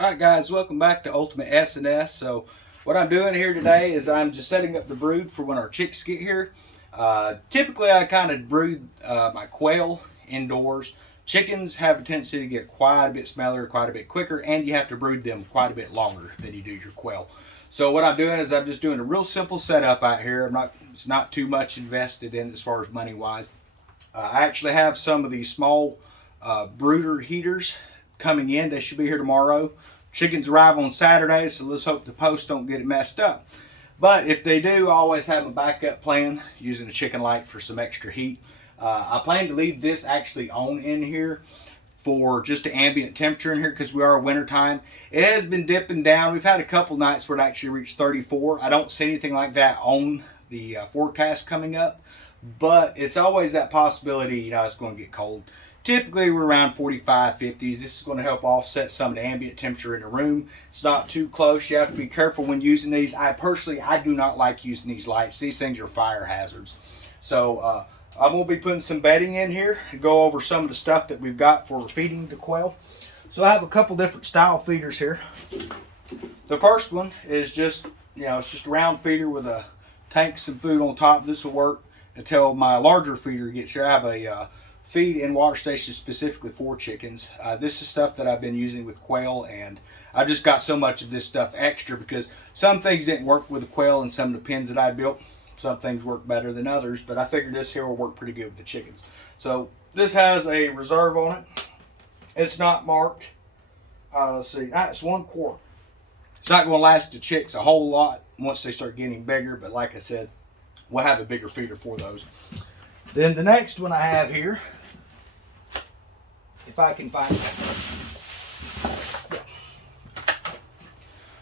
Alright guys, welcome back to Ultimate S&S. So what I'm doing here today is I'm just setting up the brood for when our chicks get here. Typically I kind of brood my quail indoors. Chickens have a tendency to get quite a bit smellier, quite a bit quicker, and you have to brood them quite a bit longer than you do your quail. So what I'm doing is I'm just doing a real simple setup out here. It's not too much invested in as far as money wise. I actually have some of these small brooder heaters coming in. They should be here tomorrow. Chickens arrive on Saturday, so let's hope the post don't get it messed up. But if they do, I always have a backup plan using a chicken light for some extra heat. I plan to leave this actually on in here for just the ambient temperature in here because we are winter time. It has been dipping down. We've had a couple nights where it actually reached 34. I don't see anything like that on the forecast coming up, but it's always that possibility, it's going to get cold. Typically we're around 45, 50s. This is going to help offset some of the ambient temperature in the room. It's not too close. You have to be careful when using these. I do not like using these lights. These things are fire hazards. So I'm going to be putting some bedding in here to go over some of the stuff that we've got for feeding the quail. So I have a couple different style feeders here. The first one is just, it's just a round feeder with a tank, some food on top. This will work until my larger feeder gets here. I have a feed and water station specifically for chickens. This is stuff that I've been using with quail, and I just got so much of this stuff extra because some things didn't work with the quail and some of the pens that I built. Some things work better than others, but I figured this here will work pretty good with the chickens. So this has a reserve on it. It's not marked. Let's see, it's 1 quart. It's not going to last the chicks a whole lot once they start getting bigger, but like I said, we'll have a bigger feeder for those. Then the next one I have here, if I can find it.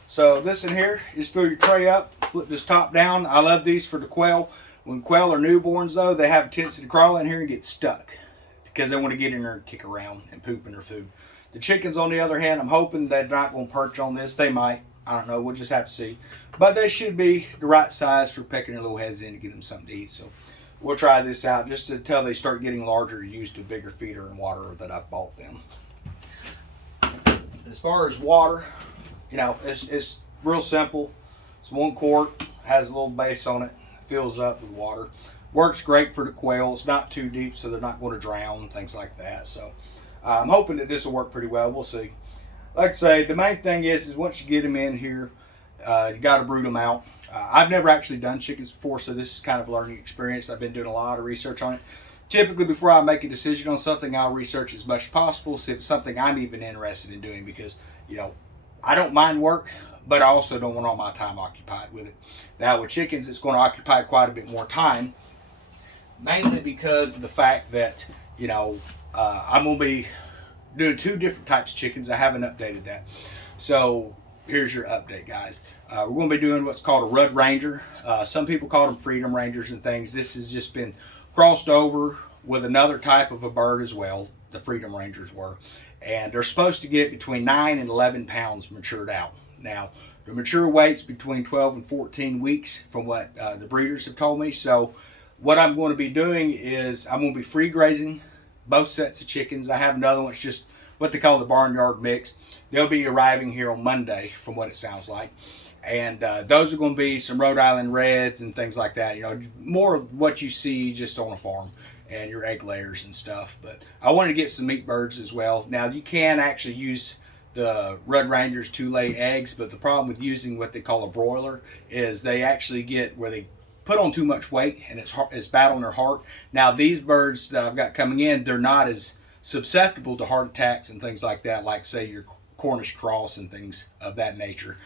So this in here, just fill your tray up, flip this top down. I love these for the quail. When quail are newborns though, they have a tendency to crawl in here and get stuck because they want to get in there and kick around and poop in their food. The chickens on the other hand, I'm hoping they're not going to perch on this. They might, I don't know, we'll just have to see. But they should be the right size for pecking their little heads in to get them something to eat. So we'll try this out just until they start getting larger, use a bigger feeder and water that I've bought them. As far as water, it's real simple. It's 1 quart, has a little base on it, fills up with water. Works great for the quail. It's not too deep, so they're not going to drown, things like that. So I'm hoping that this will work pretty well. We'll see. Like I say, the main thing is once you get them in here, you got to brood them out. I've never actually done chickens before, so this is kind of a learning experience. I've been doing a lot of research on it. Typically, before I make a decision on something, I'll research as much as possible, see if it's something I'm even interested in doing because, I don't mind work, but I also don't want all my time occupied with it. Now, with chickens, it's going to occupy quite a bit more time, mainly because of the fact that, I'm going to be doing 2 different types of chickens. I haven't updated that. So here's your update, guys. We're going to be doing what's called a Rud Ranger. Some people call them Freedom Rangers and things. This has just been crossed over with another type of a bird as well. The Freedom Rangers were. And they're supposed to get between 9 and 11 pounds matured out. Now, the mature weight's between 12 and 14 weeks from what the breeders have told me. So what I'm going to be doing is I'm going to be free grazing both sets of chickens. I have another one. It's just what they call the barnyard mix. They'll be arriving here on Monday from what it sounds like. And those are going to be some Rhode Island Reds and things like that. More of what you see just on a farm and your egg layers and stuff. But I wanted to get some meat birds as well. Now you can actually use the Rud Rangers to lay eggs, but the problem with using what they call a broiler is they actually get where they put on too much weight and it's bad on their heart. Now these birds that I've got coming in, they're not as susceptible to heart attacks and things like that, like say your Cornish cross and things of that nature.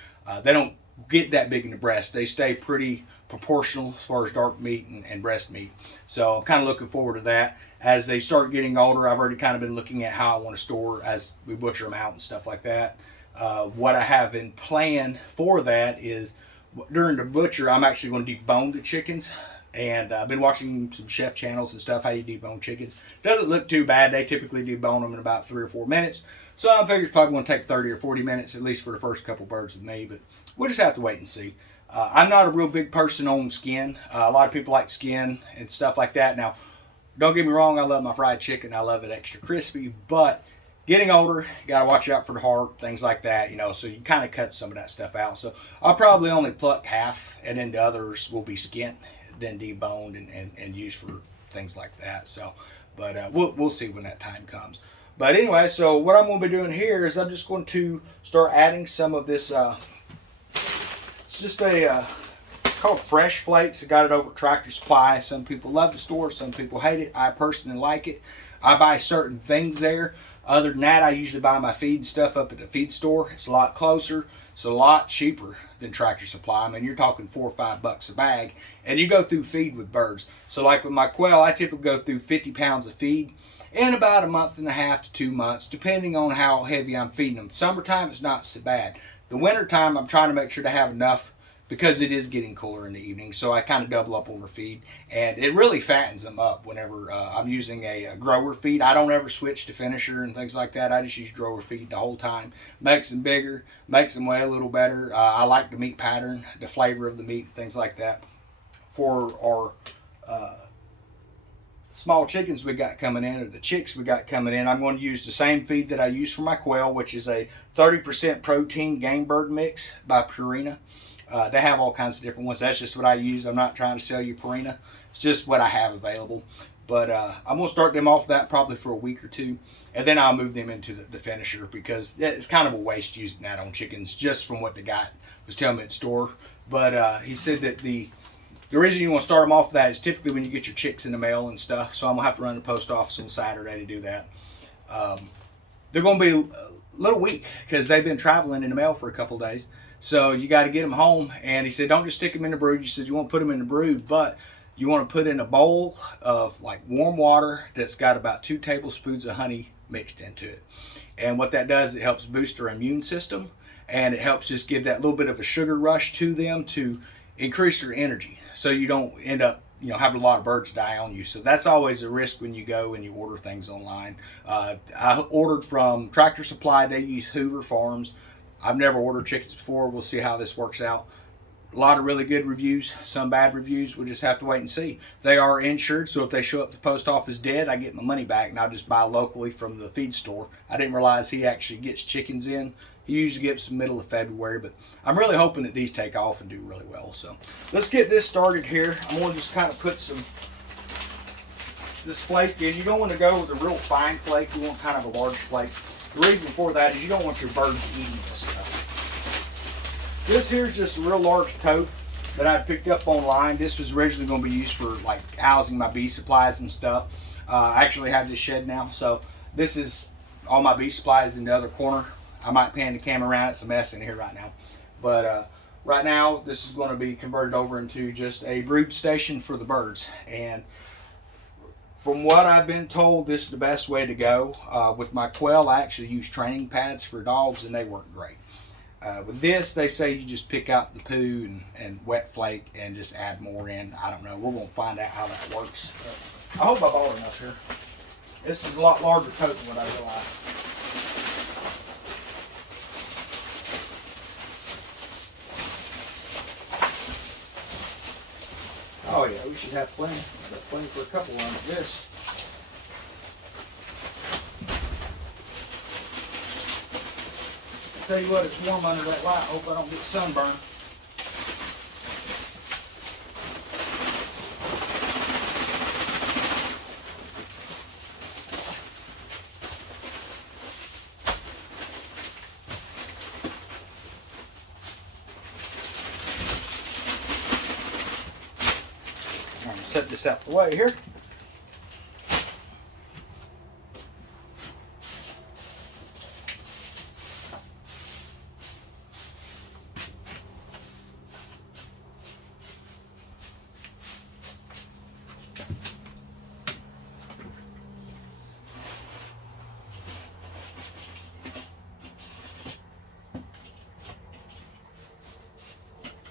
They don't get that big in the breast. They stay pretty proportional as far as dark meat and breast meat. So I'm kind of looking forward to that. As they start getting older, I've already kind of been looking at how I want to store as we butcher them out and stuff like that. What I have in plan for that is during the butcher, I'm actually going to debone the chickens. And I've been watching some chef channels and stuff, how you debone chickens. Doesn't look too bad. They typically debone them in about 3 or 4 minutes. So I figure it's probably going to take 30 or 40 minutes, at least for the first couple birds with me. But we'll just have to wait and see. I'm not a real big person on skin. A lot of people like skin and stuff like that. Now, don't get me wrong, I love my fried chicken. I love it extra crispy. But getting older, you got to watch out for the heart, things like that, you know, so you kind of cut some of that stuff out. So I'll probably only pluck half, and then the others will be skinned, then deboned and used for things like that. So, but we'll see when that time comes. But anyway, so what I'm going to be doing here is I'm just going to start adding some of this. It's just a called Fresh Flakes. I got it over at Tractor Supply. Some people love the store, some people hate it. I personally like it. I buy certain things there. Other than that, I usually buy my feed stuff up at the feed store. It's a lot closer. It's a lot cheaper than Tractor Supply. I mean, you're talking $4 or $5 a bag, and you go through feed with birds. So like with my quail, I typically go through 50 pounds of feed in about a month and a half to 2 months, depending on how heavy I'm feeding them. Summertime, it's not so bad. The wintertime, I'm trying to make sure to have enough because it is getting cooler in the evening, so I kind of double up on the feed, and it really fattens them up whenever I'm using a grower feed. I don't ever switch to finisher and things like that. I just use grower feed the whole time. Makes them bigger, makes them weigh a little better. I like the meat pattern, the flavor of the meat, things like that. For our small chickens we got coming in, or the chicks we got coming in, I'm going to use the same feed that I use for my quail, which is a 30% protein game bird mix by Purina. They have all kinds of different ones. That's just what I use. I'm not trying to sell you Purina. It's just what I have available. But I'm going to start them off that probably for a week or two. And then I'll move them into the finisher, because it's kind of a waste using that on chickens, just from what the guy was telling me at the store. But he said that the reason you want to start them off with that is typically when you get your chicks in the mail and stuff. So I'm going to have to run to the post office on Saturday to do that. They're going to be a little weak because they've been traveling in the mail for a couple days. So you got to get them home. And he said, don't just stick them in the brood. He said, you want to put them in the brood, but you want to put in a bowl of like warm water that's got about 2 tablespoons of honey mixed into it. And what that does, it helps boost their immune system, and it helps just give that little bit of a sugar rush to them to increase their energy, so you don't end up having a lot of birds die on you. So that's always a risk when you go and you order things online. I ordered from Tractor Supply. They use Hoover Farms. I've never ordered chickens before. We'll see how this works out. A lot of really good reviews, some bad reviews. We'll just have to wait and see. They are insured, so if they show up at the post office dead, I get my money back, and I'll just buy locally from the feed store. I didn't realize he actually gets chickens in. He usually gets the middle of February, but I'm really hoping that these take off and do really well. So let's get this started here. I'm going to just kind of put this flake in. You don't want to go with a real fine flake. You want kind of a large flake. The reason for that is you don't want your birds eating this stuff. This here is just a real large tote that I picked up online. This was originally going to be used for like housing my bee supplies and stuff. I actually have this shed now, so this is all my bee supplies in the other corner. I might pan the camera around. It's a mess in here right now. But right now, this is going to be converted over into just a brood station for the birds. And from what I've been told, this is the best way to go. With my quail, I actually use training pads for dogs, and they work great. With this, they say you just pick out the poo and wet flake and just add more in. I don't know. We're going to find out how that works. But I hope I bought enough here. This is a lot larger tote than what I realized. Oh yeah, we should have plenty. We've got plenty for a couple of this. Tell you what, it's warm under that light. Hope I don't get sunburned. Set this out the way here.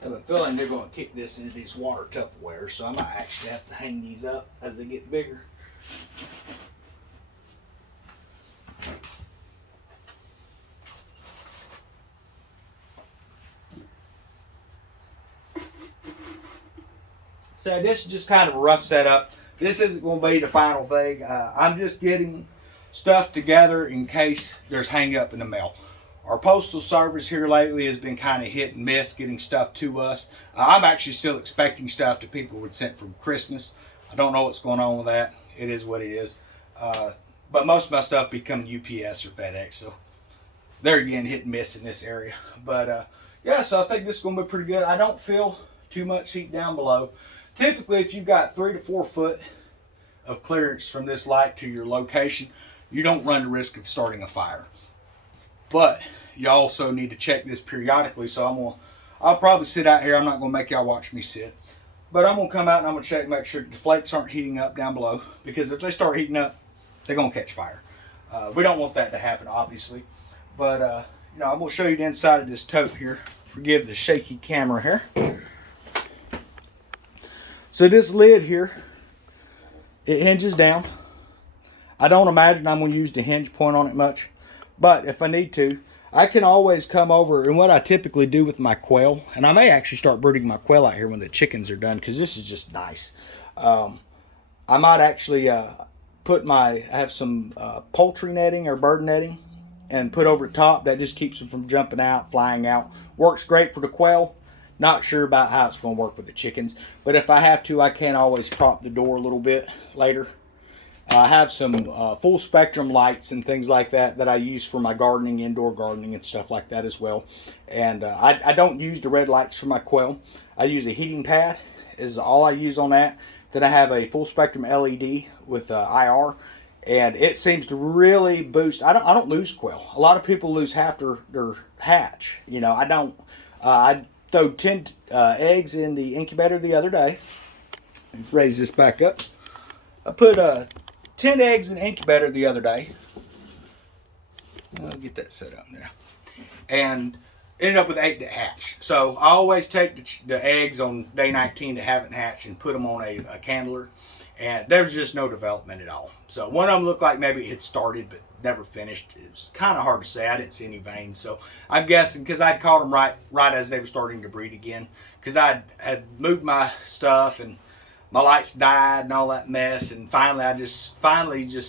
I have a feeling they're going to kick this into these water Tupperware, so I might actually have to hang these up as they get bigger. So this is just kind of a rough setup. This isn't going to be the final thing. I'm just getting stuff together in case there's hang up in the mail. Our postal service here lately has been kind of hit and miss getting stuff to us. I'm actually still expecting stuff that people would sent from Christmas. I don't know what's going on with that. It is what it is. But most of my stuff be coming UPS or FedEx, so they're again hit and miss in this area. But yeah, so I think this is going to be pretty good. I don't feel too much heat down below. Typically, if you've got 3 to 4 foot of clearance from this light to your location, you don't run the risk of starting a fire. But you also need to check this periodically. So I'll probably sit out here. I'm not going to make y'all watch me sit. But I'm going to come out and I'm going to check, make sure the flakes aren't heating up down below. Because if they start heating up, they're going to catch fire. We don't want that to happen, obviously. But, you know, I'm going to show you the inside of this tote here. Forgive the shaky camera here. So this lid here, it hinges down. I don't imagine I'm going to use the hinge point on it much. But if I need to, I can always come over, and what I typically do with my quail, and I may actually start brooding my quail out here when the chickens are done, because this is just nice. I might actually I have some poultry netting or bird netting and put over the top. That just keeps them from jumping out, flying out. Works great for the quail. Not sure about how it's going to work with the chickens, but if I have to, I can always prop the door a little bit later. I have some full spectrum lights and things like that I use for my gardening, indoor gardening and stuff like that as well. And I don't use the red lights for my quail. I use a heating pad is all I use on that. Then I have a full spectrum LED with IR, and it seems to really boost. I don't lose quail. A lot of people lose half their hatch. You know, I don't. I throw 10 eggs in the incubator the other day. Let's raise this back up. I put 10 eggs in the incubator the other day. I'll get that set up now. And ended up with 8 that hatch. So I always take the eggs on day 19 that haven't hatched and put them on a candler. And there's just no development at all. So one of them looked like maybe it had started but never finished. It was kind of hard to say. I didn't see any veins. So I'm guessing because I'd caught them right as they were starting to breed again. Because I had moved my stuff and my lights died and all that mess, and finally I just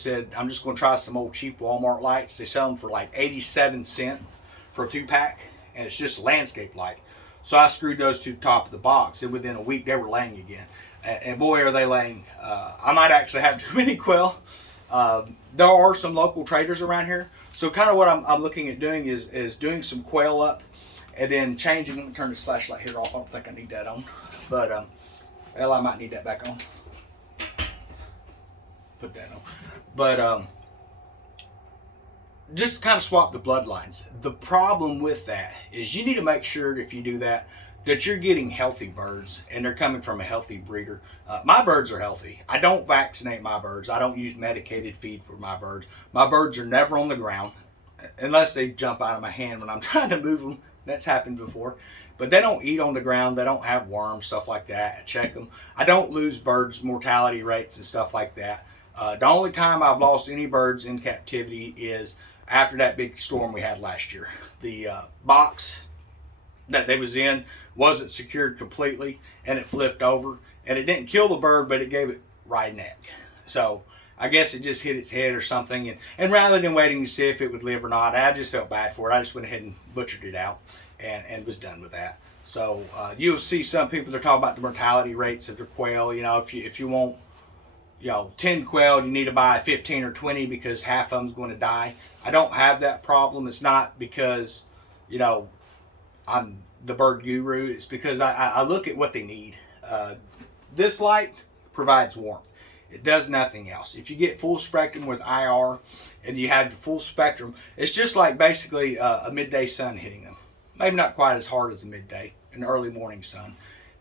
said I'm just going to try some old cheap Walmart lights. They sell them for like 87 cents for a 2-pack, and it's just a landscape light. So I screwed those to the top of the box, and within a week they were laying again. And boy, are they laying. I might actually have too many quail. There are some local traders around here, so kind of what I'm looking at doing is doing some quail up, and then changing. Let me turn this flashlight here off. I don't think I need that on, but well, I might need that back on. Put that on. But just kind of swap the bloodlines. The problem with that is you need to make sure if you do that you're getting healthy birds and they're coming from a healthy breeder. My birds are healthy. I don't vaccinate my birds. I don't use medicated feed for my birds. My birds are never on the ground unless they jump out of my hand when I'm trying to move them. That's happened before. But they don't eat on the ground. They don't have worms, stuff like that. I check them. I don't lose birds' mortality rates and stuff like that. The only time I've lost any birds in captivity is after that big storm we had last year. The box that they was in wasn't secured completely, and it flipped over. And it didn't kill the bird, but it gave it right neck. So I guess it just hit its head or something. And rather than waiting to see if it would live or not, I just felt bad for it. I just went ahead and butchered it out. And was done with that. So you'll see some people, they're talking about the mortality rates of their quail. You know, if you want, 10 quail, you need to buy 15 or 20 because half of them's going to die. I don't have that problem. It's not because, I'm the bird guru. It's because I look at what they need. This light provides warmth. It does nothing else. If you get full spectrum with IR and you have the full spectrum, it's just like basically a midday sun hitting them. Maybe not quite as hard as a midday, an early morning sun.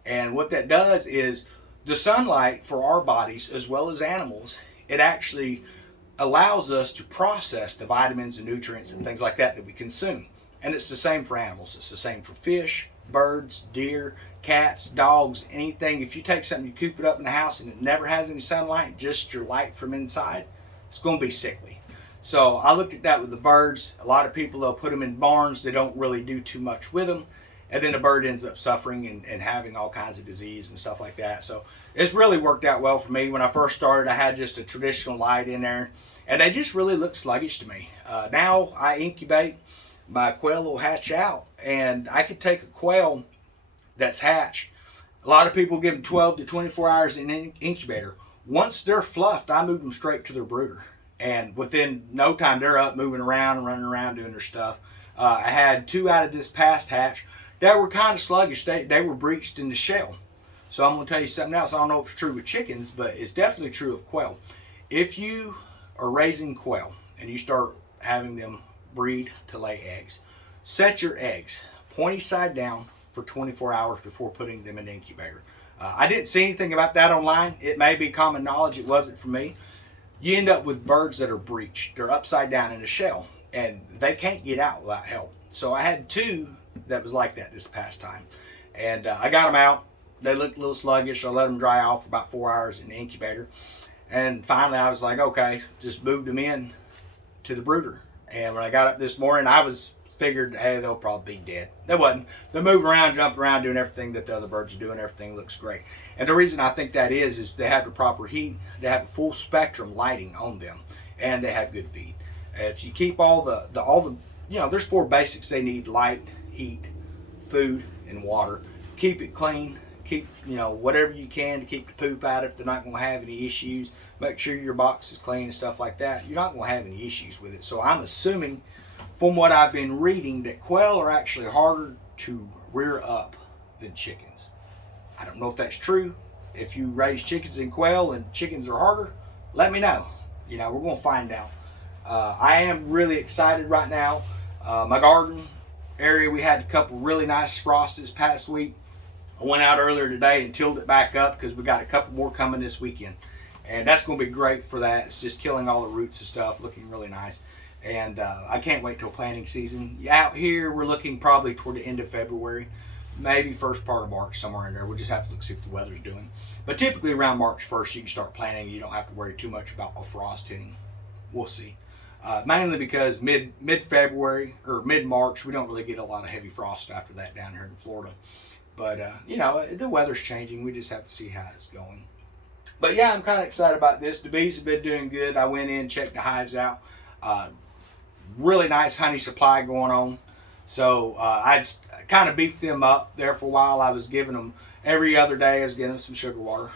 And what that does is the sunlight for our bodies as well as animals, it actually allows us to process the vitamins and nutrients and things like that we consume. And it's the same for animals. It's the same for fish, birds, deer, cats, dogs, anything. If you take something, you coop it up in the house and it never has any sunlight, just your light from inside, it's going to be sickly. So I looked at that with the birds. A lot of people, they'll put them in barns. They don't really do too much with them. and then the bird ends up suffering and having all kinds of disease and stuff like that. So it's really worked out well for me. When I first started, I had just a traditional light in there, and they just really look sluggish to me. Now I incubate, my quail will hatch out, and I could take a quail that's hatched. A lot of people give them 12 to 24 hours in an incubator. Once they're fluffed, I move them straight to their brooder. And within no time, they're up, moving around and running around doing their stuff. I had 2 out of this past hatch that were kind of sluggish. They were breached in the shell. So I'm going to tell you something else. I don't know if it's true with chickens, but it's definitely true of quail. If you are raising quail and you start having them breed to lay eggs, set your eggs pointy side down for 24 hours before putting them in the incubator. I didn't see anything about that online. It may be common knowledge. It wasn't for me. You end up with birds that are breached. They're upside down in the shell, and they can't get out without help. So I had 2 that was like that this past time. And I got them out. They looked a little sluggish. I let them dry off for about 4 hours in the incubator. And finally I was like, okay, just moved them in to the brooder. And when I got up this morning, I figured, hey, they'll probably be dead. They wasn't. They move around, jump around, doing everything that the other birds are doing. Everything looks great. And the reason I think that is they have the proper heat. They have full spectrum lighting on them, and they have good feed. If you keep all the there's 4 basics they need: light, heat, food, and water. Keep it clean. Keep, whatever you can to keep the poop out if they're not going to have any issues. Make sure your box is clean and stuff like that. You're not going to have any issues with it. So I'm assuming, from what I've been reading, that quail are actually harder to rear up than chickens. I don't know if that's true. If you raise chickens and quail and chickens are harder, let me know. We're going to find out. I am really excited right now. My garden area, we had a couple really nice frosts this past week. I went out earlier today and tilled it back up because we got a couple more coming this weekend. And that's going to be great for that. It's just killing all the roots and stuff, looking really nice. And I can't wait till planting season. Out here, we're looking probably toward the end of February, maybe first part of March, somewhere in there. We'll just have to look, see what the weather's doing. But typically around March 1st, you can start planting. You don't have to worry too much about a frost hitting. We'll see. Mainly because mid-February or mid-March, we don't really get a lot of heavy frost after that down here in Florida. But, the weather's changing. We just have to see how it's going. But, yeah, I'm kind of excited about this. The bees have been doing good. I went in, checked the hives out. Really nice honey supply going on. So I kind of beefed them up there for a while. I was giving them every other day. I was giving them some sugar water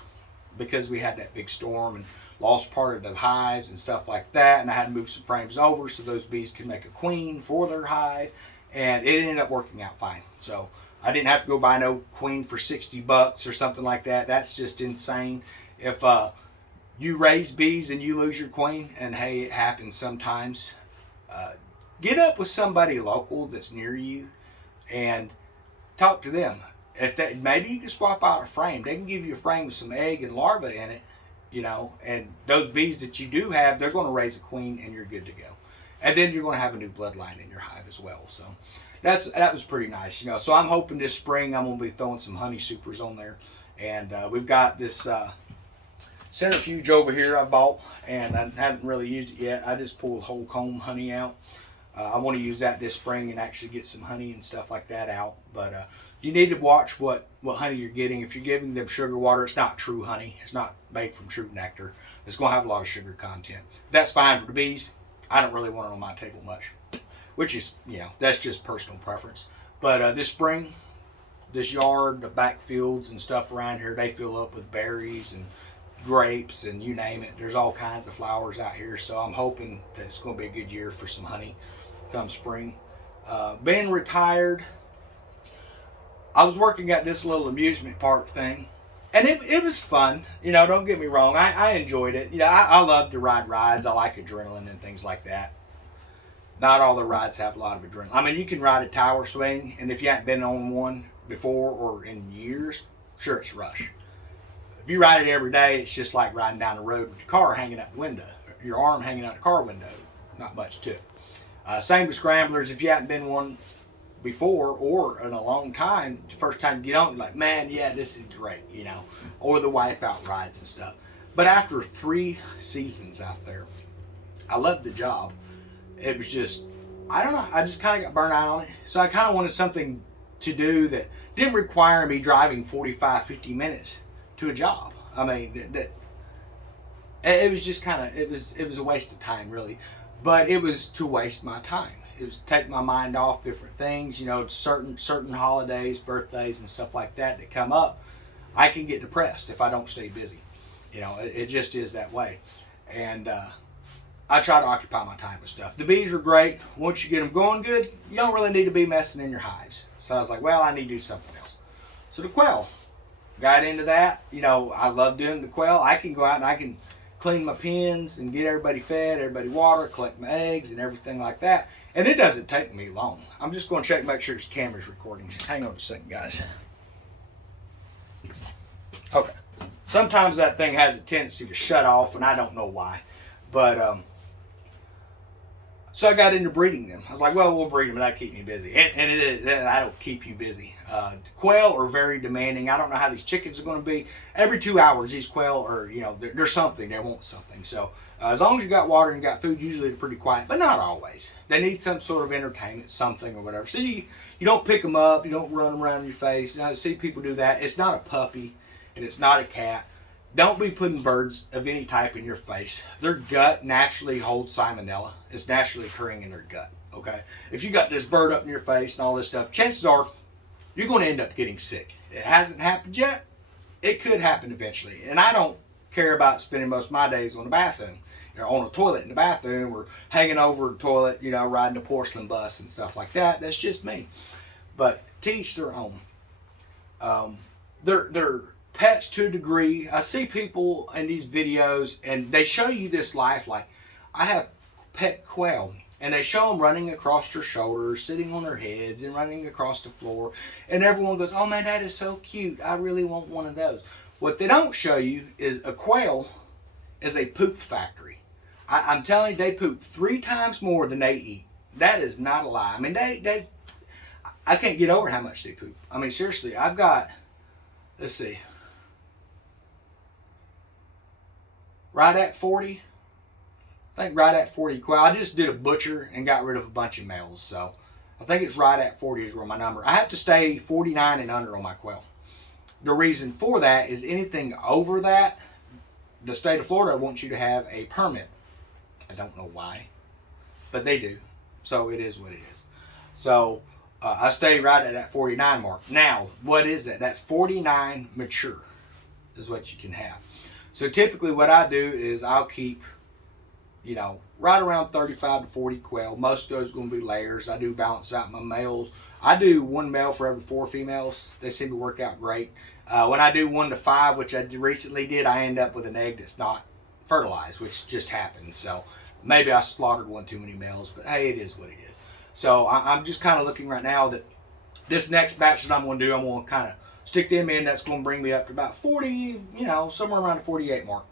because we had that big storm and lost part of the hives and stuff like that. And I had to move some frames over so those bees could make a queen for their hive. And it ended up working out fine. So I didn't have to go buy no queen for $60 or something like that. That's just insane. If you raise bees and you lose your queen, and hey, it happens sometimes, get up with somebody local that's near you and talk to them. Maybe you can swap out a frame. They can give you a frame with some egg and larva in it, and those bees that you do have, they're going to raise a queen and you're good to go. And then you're going to have a new bloodline in your hive as well. So that was pretty nice, So I'm hoping this spring I'm going to be throwing some honey supers on there. And we've got this centrifuge over here I bought, and I haven't really used it yet. I just pulled whole comb honey out. I want to use that this spring and actually get some honey and stuff like that out. But you need to watch what honey you're getting. If you're giving them sugar water, it's not true honey. It's not made from true nectar. It's going to have a lot of sugar content. That's fine for the bees. I don't really want it on my table much, which is, that's just personal preference. But this spring, this yard, the back fields and stuff around here, they fill up with berries and grapes and you name it. There's all kinds of flowers out here. So I'm hoping that it's going to be a good year for some honey come spring. Being retired, I was working at this little amusement park thing, and it was fun. Don't get me wrong. I enjoyed it. I love to ride rides. I like adrenaline and things like that. Not all the rides have a lot of adrenaline. I mean, you can ride a tower swing, and if you haven't been on one before or in years, sure, it's a rush. If you ride it every day, it's just like riding down the road with your car hanging out the window, your arm hanging out the car window. Not much to it. Same with scramblers. If you haven't been one before or in a long time, the first time you get on, you're like, man, yeah, this is great, or the wipeout rides and stuff. But after 3 seasons out there, I loved the job. It was just, I don't know, I just kind of got burnt out on it. So I kind of wanted something to do that didn't require me driving 45, 50 minutes to a job. I mean, it was just kind of, it was a waste of time, really. But it was to waste my time. It was to take my mind off different things, you know, certain holidays, birthdays, and stuff like that that come up. I can get depressed if I don't stay busy. You know, it just is that way. And I try to occupy my time with stuff. The bees are great. Once you get them going good, you don't really need to be messing in your hives. So I was like, well, I need to do something else. So the quail, got into that. You know, I love doing the quail. I can go out and I can clean my pens and get everybody fed, everybody water, collect my eggs and everything like that. And it doesn't take me long. I'm just going to check, make sure this camera's recording. Hang on a second, guys. Okay. Sometimes that thing has a tendency to shut off, and I don't know why. But, so I got into breeding them. I was like, well, we'll breed them, and that'll keep me busy. And that'll keep you busy. Quail are very demanding. I don't know how these chickens are going to be. Every 2 hours, these quail are, you know, there's something. They want something. So as long as you got water and you got food, usually they're pretty quiet, but not always. They need some sort of entertainment, something or whatever. So you don't pick them up. You don't run them around your face. I see people do that. It's not a puppy, and it's not a cat. Don't be putting birds of any type in your face. Their gut naturally holds salmonella. It's naturally occurring in their gut, okay? If you got this bird up in your face and all this stuff, chances are you're going to end up getting sick. It hasn't happened yet. It could happen eventually. And I don't care about spending most of my days on the bathroom, or on a toilet in the bathroom, or hanging over the toilet, you know, riding a porcelain bus and stuff like that. That's just me. But to each their own. They're pets to a degree. I see people in these videos and they show you this life, like I have pet quail, and they show them running across their shoulders, sitting on their heads and running across the floor, and everyone goes, oh man, that is so cute, I really want one of those. What they don't show you is a quail is a poop factory. I'm telling you, they poop 3 times more than they eat. That is not a lie. I mean, I can't get over how much they poop. I mean, seriously, I've got, let's see, right at 40. I think right at 40 quail. I just did a butcher and got rid of a bunch of males. So I think it's right at 40 is where my number. I have to stay 49 and under on my quail. The reason for that is anything over that, the state of Florida wants you to have a permit. I don't know why, but they do. So it is what it is. So I stay right at that 49 mark. Now, what is that? That's 49 mature is what you can have. So typically what I do is I'll keep, you know, right around 35 to 40 quail. Most of those are going to be layers. I do balance out my males. I do 1 male for every 4 females. They seem to work out great. When I do 1 to 5, which I recently did, I end up with an egg that's not fertilized, which just happened. So maybe I slaughtered 1 too many males, but hey, it is what it is. So I'm just kind of looking right now that this next batch that I'm going to do, I'm going to kind of stick them in. That's going to bring me up to about 40, you know, somewhere around the 48 mark.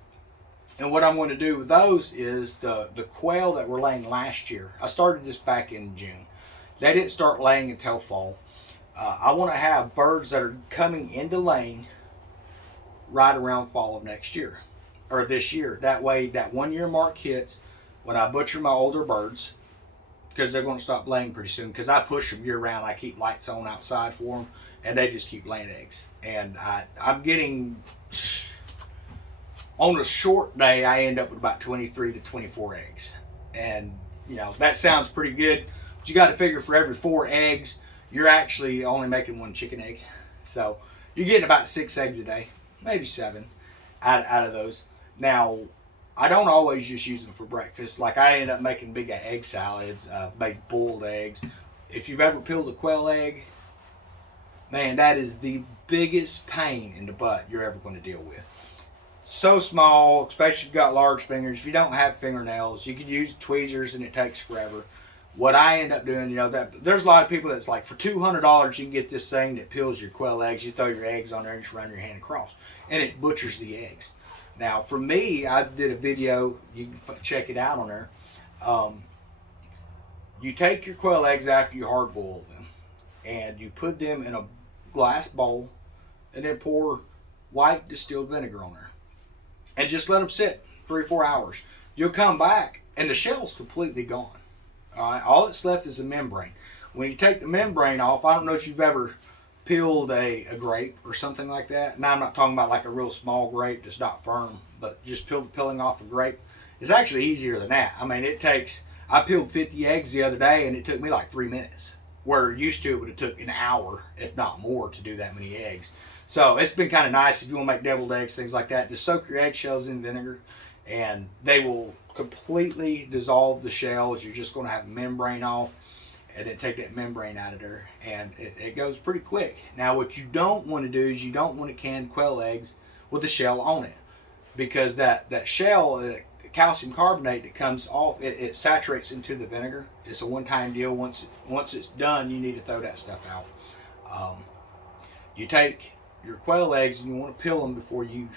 And what I'm going to do with those is the quail that were laying last year. I started this back in June. They didn't start laying until fall. I want to have birds that are coming into laying right around fall of next year, or this year. That way, that 1 year mark hits when I butcher my older birds, because they're going to stop laying pretty soon. Because I push them year round. I keep lights on outside for them, and they just keep laying eggs. And I'm getting, on a short day, I end up with about 23 to 24 eggs. And, you know, that sounds pretty good. But you got to figure for every 4 eggs, you're actually only making 1 chicken egg. So you're getting about 6 eggs a day, maybe 7 out of those. Now, I don't always just use them for breakfast. Like I end up making big egg salads, make boiled eggs. If you've ever peeled a quail egg, man, that is the biggest pain in the butt you're ever going to deal with. So small, especially if you've got large fingers. If you don't have fingernails, you can use tweezers and it takes forever. What I end up doing, you know, that there's a lot of people that's like, for $200 you can get this thing that peels your quail eggs. You throw your eggs on there and just run your hand across, and it butchers the eggs. Now, for me, I did a video. You can check it out on there. You take your quail eggs after you hard boil them, and you put them in a glass bowl, and then pour white distilled vinegar on there, and just let them sit 3 or 4 hours. You'll come back, and the shell's completely gone. All right, all that's left is a membrane. when you take the membrane off, I don't know if you've ever peeled a grape or something like that. Now I'm not talking about like a real small grape that's not firm, but just peeling off a grape. It's actually easier than that. I mean, I peeled 50 eggs the other day and it took me like 3 minutes. Where used to it would have took an hour, if not more, to do that many eggs. So it's been kind of nice if you want to make deviled eggs, things like that. Just soak your eggshells in vinegar and they will completely dissolve the shells. You're just going to have membrane off and then take that membrane out of there, and it goes pretty quick. Now what you don't want to do is you don't want to can quail eggs with the shell on it, because that shell, calcium carbonate that comes off, it saturates into the vinegar. It's a one-time deal. Once it's done, you need to throw that stuff out. You take your quail eggs and you want to peel them before you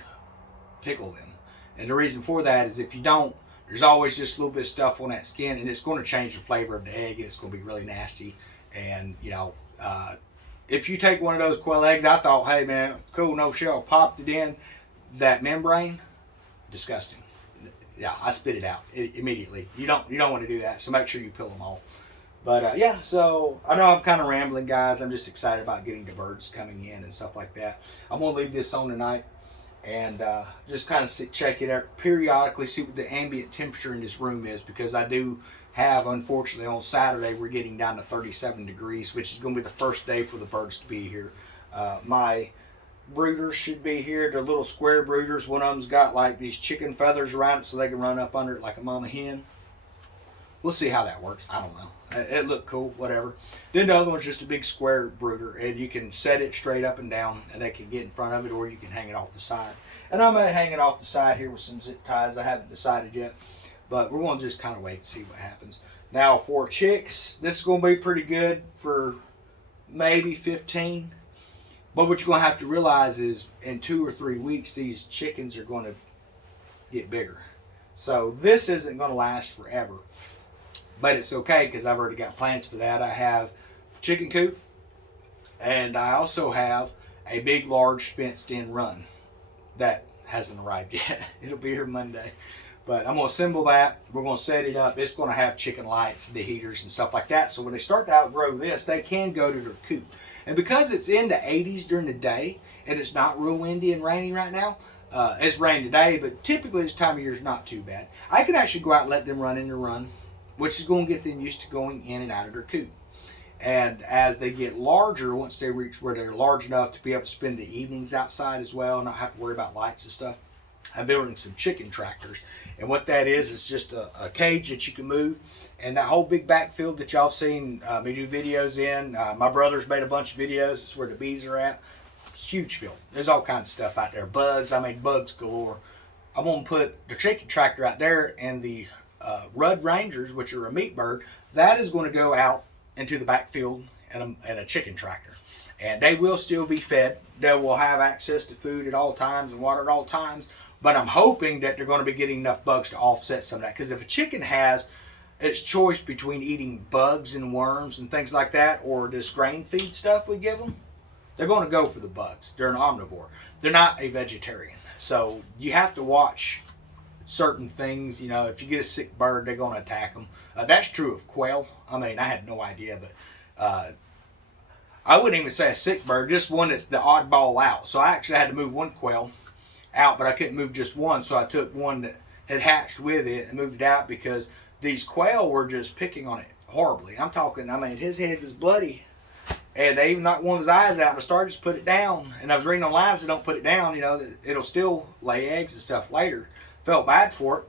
pickle them, and the reason for that is if you don't, there's always just a little bit of stuff on that skin, and it's going to change the flavor of the egg, and it's going to be really nasty. And if you take one of those quail eggs, I thought, hey man, cool, no shell, popped it in that membrane, disgusting. Yeah, I spit it out immediately. You don't want to do that, so make sure you peel them off. But yeah, so I know I'm kind of rambling, guys. I'm just excited about getting the birds coming in and stuff like that. I'm going to leave this on tonight and just kind of check it out periodically, see what the ambient temperature in this room is, because I do have, unfortunately, on Saturday we're getting down to 37 degrees, which is going to be the first day for the birds to be here. My brooders should be here. They're little square brooders. One of them's got like these chicken feathers around it so they can run up under it like a mama hen. We'll see how that works. I don't know. It looked cool, whatever. Then the other one's just a big square brooder, and you can set it straight up and down, and they can get in front of it, or you can hang it off the side. And I'm going to hang it off the side here with some zip ties. I haven't decided yet, but we're going to just kind of wait and see what happens. Now for chicks, this is going to be pretty good for maybe 15. But what you're going to have to realize is in 2 or 3 weeks, these chickens are going to get bigger. So this isn't going to last forever. But it's okay because I've already got plans for that. I have a chicken coop, and I also have a big, large fenced-in run that hasn't arrived yet. It'll be here Monday. But I'm going to assemble that. We're going to set it up. It's going to have chicken lights, the heaters, and stuff like that. So when they start to outgrow this, they can go to their coop. And because it's in the 80s during the day, and it's not real windy and rainy right now, it's rained today, but typically this time of year is not too bad. I can actually go out and let them run in the run, which is going to get them used to going in and out of their coop. And as they get larger, once they reach where they're large enough to be able to spend the evenings outside as well, not have to worry about lights and stuff, I'm building some chicken tractors. And what that is just a cage that you can move. And that whole big backfield that y'all seen me do videos in, my brother's made a bunch of videos. It's where the bees are at. It's huge field. There's all kinds of stuff out there. Bugs, I made bugs galore. I'm going to put the chicken tractor out there, and the Rudd Rangers, which are a meat bird, that is going to go out into the backfield and a chicken tractor. And they will still be fed. They will have access to food at all times and water at all times. But I'm hoping that they're going to be getting enough bugs to offset some of that. Because if a chicken has its choice between eating bugs and worms and things like that, or this grain feed stuff we give them, they're going to go for the bugs. They're an omnivore. They're not a vegetarian. So you have to watch certain things. You know, if you get a sick bird, they're going to attack them. That's true of quail. I mean, I had no idea, but I wouldn't even say a sick bird, just one that's the oddball out. So I actually had to move one quail out, but I couldn't move just one, so I took one that had hatched with it and moved it out because these quail were just picking on it horribly. I'm talking, I mean, his head was bloody, and they even knocked one of his eyes out, and I started to put it down. And I was reading online, so don't put it down, you know, it'll still lay eggs and stuff later. Felt bad for it,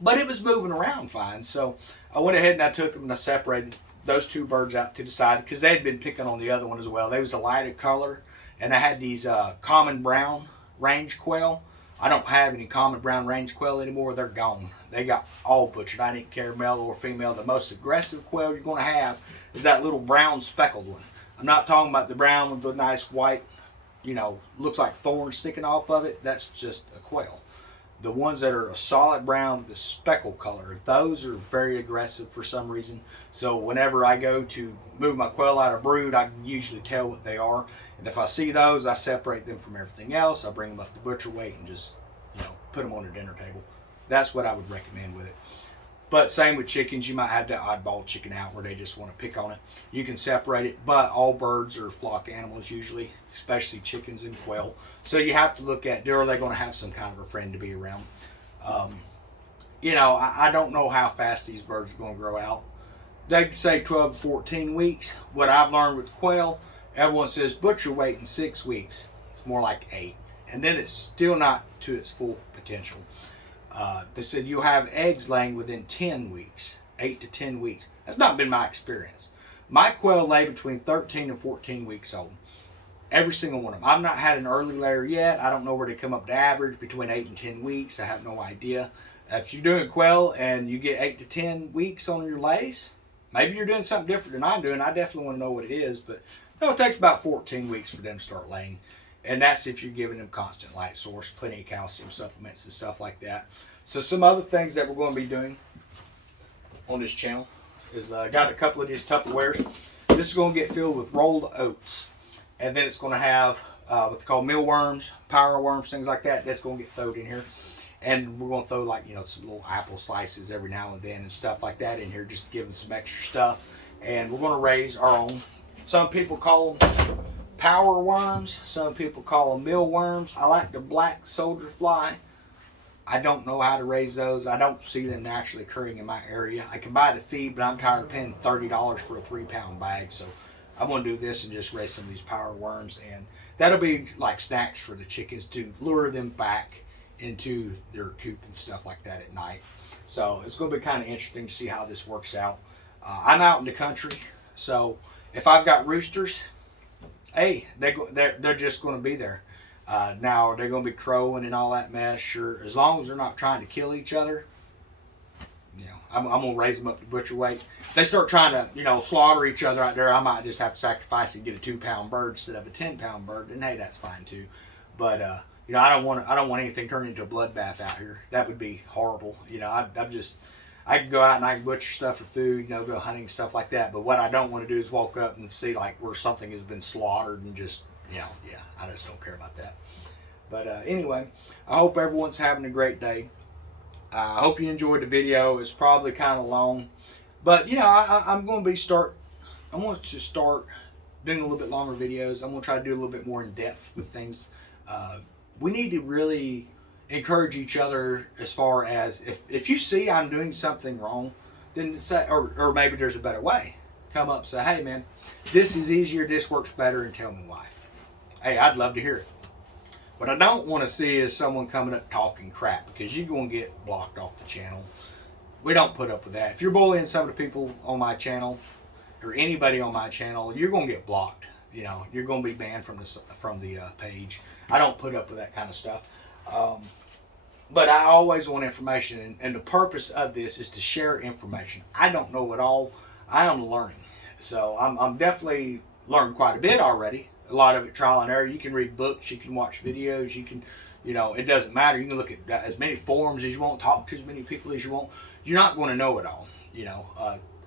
but it was moving around fine. So I went ahead and I took them and I separated those two birds out to the side because they had been picking on the other one as well. They was a lighter color, and I had these common brown range quail. I don't have any common brown range quail anymore. They're gone. They got all butchered. I didn't care male or female. The most aggressive quail you're going to have is that little brown speckled one. I'm not talking about the brown with the nice white, you know, looks like thorns sticking off of it. That's just a quail. The ones that are a solid brown with the speckle color, those are very aggressive for some reason. So whenever I go to move my quail out of brood, I can usually tell what they are. And if I see those, I separate them from everything else. I bring them up to butcher weight and just, you know, put them on the dinner table. That's what I would recommend with it. But same with chickens, you might have that oddball chicken out where they just want to pick on it. You can separate it, but all birds are flock animals usually, especially chickens and quail. So you have to look at, are they going to have some kind of a friend to be around? I don't know how fast these birds are going to grow out. They say 12 to 14 weeks. What I've learned with quail, everyone says butcher weight in 6 weeks. It's more like 8. And then it's still not to its full potential. They said you'll have eggs laying within 10 weeks, 8 to 10 weeks. That's not been my experience. My quail lay between 13 and 14 weeks old. Every single one of them. I've not had an early layer yet. I don't know where they come up to average between 8 and 10 weeks. I have no idea. If you're doing quail and you get 8 to 10 weeks on your lays, maybe you're doing something different than I'm doing. I definitely want to know what it is. But it takes about 14 weeks for them to start laying. And that's if you're giving them constant light source, plenty of calcium supplements and stuff like that. So some other things that we're going to be doing on this channel is got a couple of these Tupperwares. This is going to get filled with rolled oats. And then it's going to have what they call mealworms, power worms, things like that. That's going to get thrown in here. And we're going to throw some little apple slices every now and then and stuff like that in here, just to give them some extra stuff. And we're going to raise our own. Some people call them power worms. Some people call them mealworms. I like the black soldier fly. I don't know how to raise those. I don't see them naturally occurring in my area. I can buy the feed, but I'm tired of paying $30 for a 3-pound bag. So I'm going to do this and just raise some of these power worms. And that'll be like snacks for the chickens to lure them back into their coop and stuff like that at night. So it's going to be kind of interesting to see how this works out. I'm out in the country. So if I've got roosters, hey, they're just going to be there. Now, are they going to be crowing and all that mess? Sure. As long as they're not trying to kill each other, I'm going to raise them up to butcher weight. If they start trying to, slaughter each other out there, I might just have to sacrifice and get a 2-pound bird instead of a 10-pound bird. And hey, that's fine too. But, I don't want anything turned into a bloodbath out here. That would be horrible. I can go out and I can butcher stuff for food, go hunting, stuff like that. But what I don't want to do is walk up and see where something has been slaughtered and just, I just don't care about that. But anyway, I hope everyone's having a great day. I hope you enjoyed the video. It's probably kind of long. But, I'm going to start doing a little bit longer videos. I'm going to try to do a little bit more in depth with things. We need to really encourage each other as far as if you see I'm doing something wrong, then say, or maybe there's a better way. Come up and say, hey man, this is easier, this works better, and tell me why. Hey, I'd love to hear it. What I don't want to see is someone coming up talking crap, because you're going to get blocked off the channel. We don't put up with that. If you're bullying some of the people on my channel, or anybody on my channel, you're going to get blocked. You're going to be banned from the page. I don't put up with that kind of stuff. But I always want information, and the purpose of this is to share information. I don't know it all. I am learning. So I'm definitely learned quite a bit already. A lot of it trial and error. You can read books, you can watch videos, you can, it doesn't matter. You can look at as many forums as you want, talk to as many people as you want. You're not going to know it all.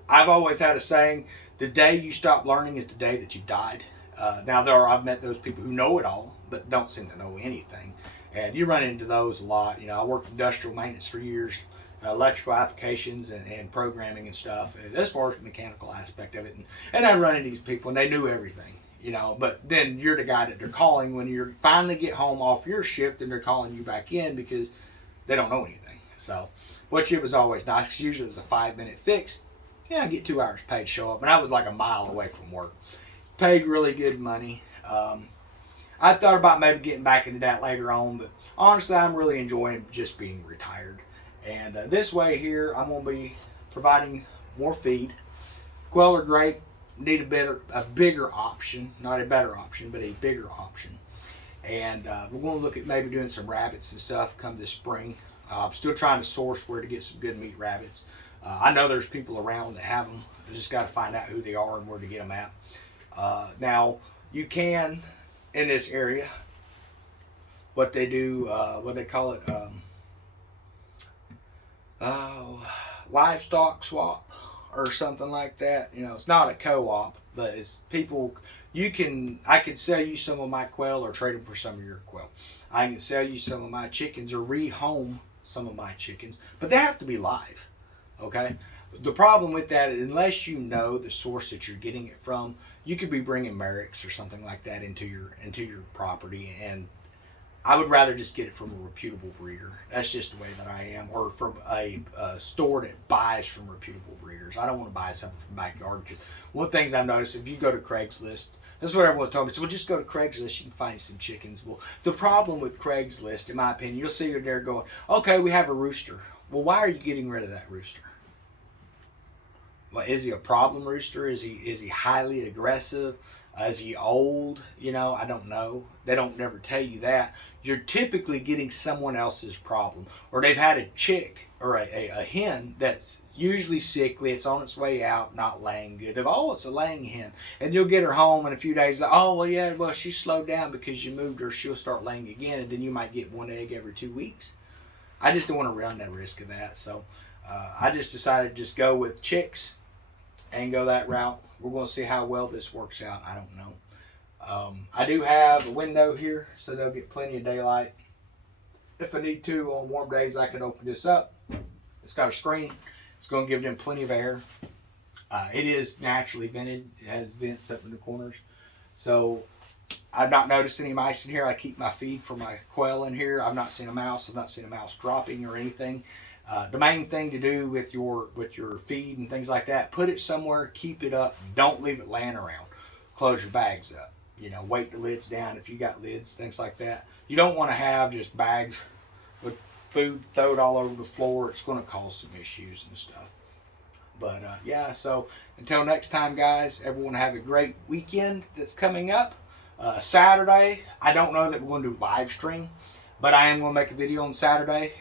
I've always had a saying, the day you stop learning is the day that you've died. Now I've met those people who know it all, but don't seem to know anything. And you run into those a lot. I worked industrial maintenance for years, electrical applications and programming and stuff, as far as the mechanical aspect of it. And I run into these people and they knew everything, but then you're the guy that they're calling when you finally get home off your shift and they're calling you back in because they don't know anything. So, which it was always nice because usually it was a 5-minute fix. I get 2 hours paid to show up, and I was like a mile away from work. Paid really good money. I thought about maybe getting back into that later on, but honestly, I'm really enjoying just being retired. And this way here, I'm going to be providing more feed. Quail are great. Need a bigger option, not a better option, but a bigger option. And we're going to look at maybe doing some rabbits and stuff come this spring. I'm still trying to source where to get some good meat rabbits. I know there's people around that have them. I just got to find out who they are and where to get them at. Now, you can, in this area, what they do, what they call it, livestock swap or something like that. It's not a co-op, but it's people. I could sell you some of my quail or trade them for some of your quail. I can sell you some of my chickens or rehome some of my chickens, but they have to be live. Okay. The problem with that, unless you know the source that you're getting it from, you could be bringing Merrick's or something like that into your property, and I would rather just get it from a reputable breeder. That's just the way that I am, or from a store that buys from reputable breeders. I don't want to buy something from backyard, because one of the things I've noticed, if you go to Craigslist, this is what everyone's told me. So, well, just go to Craigslist. You can find some chickens. Well, the problem with Craigslist, in my opinion, you'll see you're there going, okay, we have a rooster. Well, why are you getting rid of that rooster? Well, is he a problem rooster? Is he highly aggressive? Is he old? You know, I don't know. They don't never tell you that. You're typically getting someone else's problem, or they've had a chick or a hen that's usually sickly. It's on its way out, not laying good. Oh, it's a laying hen, and you'll get her home in a few days. Oh, well, yeah, well, she slowed down because you moved her. She'll start laying again, and then you might get one egg every 2 weeks. I just don't want to run that risk of that, so I just decided to just go with chicks and go that route. We're going to see how well this works out. I don't know. I do have a window here, so they'll get plenty of daylight. If I need to, on warm days, I can open this up. It's got a screen. It's going to give them plenty of air. It is naturally vented. It has vents up in the corners. So I've not noticed any mice in here. I keep my feed for my quail in here. I've not seen a mouse. I've not seen a mouse dropping or anything. The main thing to do with your feed and things like that, put it somewhere, keep it up, don't leave it laying around. Close your bags up. You know, weight the lids down if you got lids, things like that. You don't want to have just bags with food thrown all over the floor. It's going to cause some issues and stuff. But yeah, so until next time, guys, everyone have a great weekend that's coming up. Saturday, I don't know that we're going to do live stream, but I am going to make a video on Saturday.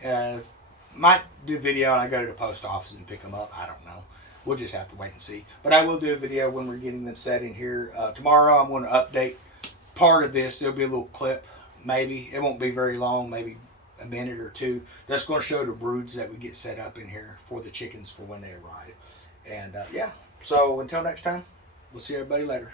Might do a video and I go to the post office and pick them up. I don't know. We'll just have to wait and see. But I will do a video when we're getting them set in here. Tomorrow I'm going to update part of this. There'll be a little clip, maybe. It won't be very long, maybe a minute or two. That's going to show the broods that we get set up in here for the chickens for when they arrive. And yeah, so until next time, we'll see everybody later.